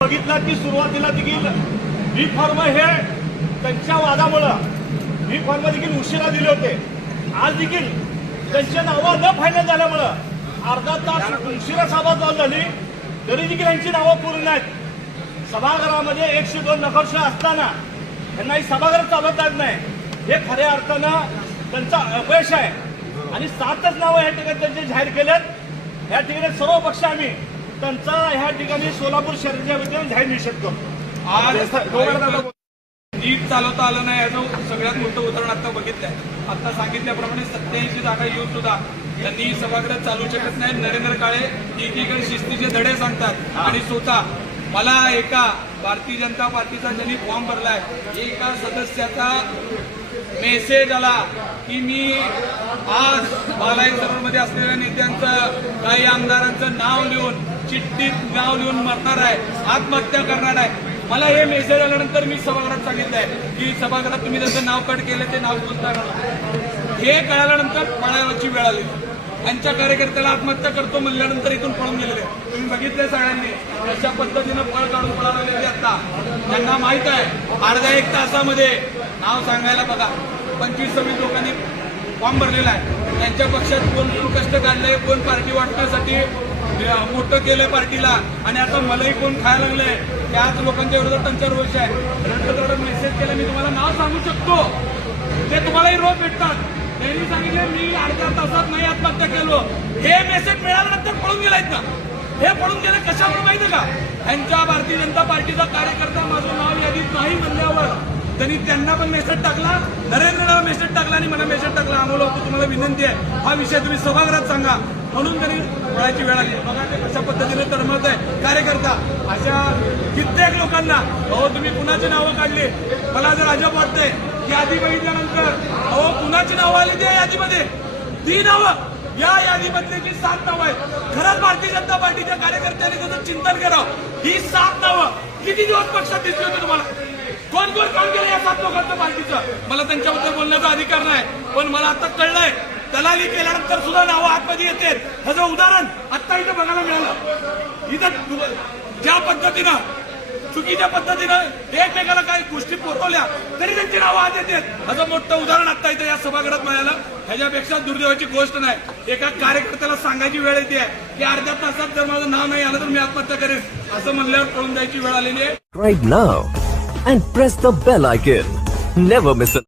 बघितला की सुरुवातीला देखील बी फॉर्म हे त्यांच्या वादामुळं बी फॉर्म देखील उशिरा दिले होते. आज देखील त्यांच्या नावं न फायनल झाल्यामुळं अर्धा तास उशिरा सभा चालू झाली, तरी देखील यांची नावं पूर्ण आहेत. सभागृहामध्ये 102 नगरसेवक असताना त्यांना ही सभागृह चालवता येत नाही, हे खऱ्या अर्थानं त्यांचा अपयश आहे. आणि 7च नावं या ठिकाणी त्यांचे जाहीर केलेत. या ठिकाणी सर्व पक्ष आम्ही त्यांचा ह्या ठिकाणी सोलापूर शहराच्या वतीने जाहीर निषेध करतो. आज नीट चालवता आलं नाही याचं सगळ्यात मोठं उदाहरण आता बघितलंय. आता सांगितल्याप्रमाणे 87 जागा येऊन सुद्धा त्यांनी सभागृह चालू शकत नाही. नरेंद्र काळे एकीकडे शिस्तीचे धडे सांगतात आणि स्वतः मला एका भारतीय जनता पार्टीचा ज्यांनी फॉर्म भरलाय एका सदस्याचा मेसेज आला की मी आज बालाई सरोवरमध्ये असलेल्या नेत्यांचं काही आमदारांचं नाव लिहून चिठ्ठीत नाव लिहून मरणार आहे, आत्महत्या करणार आहे. मला हे मेसेज आल्यानंतर मी सभागृहात सांगितलंय की सभागृहात तुम्ही त्याचं नाव कट केलं ते नाव बोलता. हे कळाल्यानंतर पळायची वेळ आली. त्यांच्या कार्यकर्त्याला आत्महत्या करतो म्हणल्यानंतर इथून पळून गेलेले तुम्ही बघितले सगळ्यांनी. अशा पद्धतीनं पळ काढून पळालेले आता त्यांना माहित आहे अर्ध्या 1 तासामध्ये नाव सांगायला बघा. 25-26 लोकांनी फॉर्म भरलेला आहे. त्यांच्या पक्षात कोण कष्ट काढलंय, कोण पार्टी वाटण्यासाठी मोठं केलंय पार्टीला, आणि आता मलाही कोण खायला लागलंय. त्याच लोकांच्या विरोधात त्यांचा रोष आहे. रडत मेसेज केला मी तुम्हाला नाव सांगू शकतो, ते तुम्हालाही रोज भेटतात. त्यांनी सांगितले मी अर्ध्या तासात नाही आत्महत्या केलो. हे मेसेज मिळाल्यानंतर पळून गेलायत ना. हे पळून गेले कशावर माहिती का? यांच्या भारतीय जनता पार्टीचा कार्यकर्ता माझं नाव यादीत नाही म्हणल्यावर त्यांनी त्यांना पण मेसेज टाकला, नरेंद्रला मेसेज टाकला आणि मला मेसेज टाकला. आम्हाला तुम्हाला विनंती आहे हा विषय तुम्ही सभागृहात सांगा, म्हणून त्यांनी पळायची वेळ आली. बघा ते कशा पद्धतीने तळमळत आहे कार्यकर्ता. अशा कित्येक लोकांना अहो तुम्ही कुणाची नावं काढली. मला जर अजब वाटतंय यादी बघितल्यानंतर अहो कुणाची नावं आली त्या यादीमध्ये, ती नावं या यादीमधली जी 7 नावं आहेत खरंच भारतीय जनता पार्टीच्या कार्यकर्त्यांनी त्याचं चिंतन करावं. ही 7 नावं किती दिवस पक्षात दिसली होती तुम्हाला? कोण कोण काम केलं या 7 लोकांचं पार्टीचं? मला त्यांच्याबद्दल बोलण्याचा अधिकार नाही, पण मला आता कळलंय दलाली केल्यानंतर सुद्धा नावं आतमध्ये येते. ह्याचं उदाहरण आता इथं बघायला मिळालं. इथं ज्या पद्धतीनं चुकीच्या पद्धतीनं एकमेकाला काही गोष्टी पुरवल्या तरी त्यांची नावं आज येतात. ह्याचं मोठं उदाहरण आता इथं या सभागृहात मिळालं. ह्याच्यापेक्षा दुर्दैवाची गोष्ट नाही. एका कार्यकर्त्याला सांगायची वेळ येते की अर्ध्या तासात जर माझं नाव नाही आलं तर मी आत्महत्या करेन असं म्हणल्यावर पळून जायची वेळ आलेली आहे. Right now and press the bell icon. Never miss a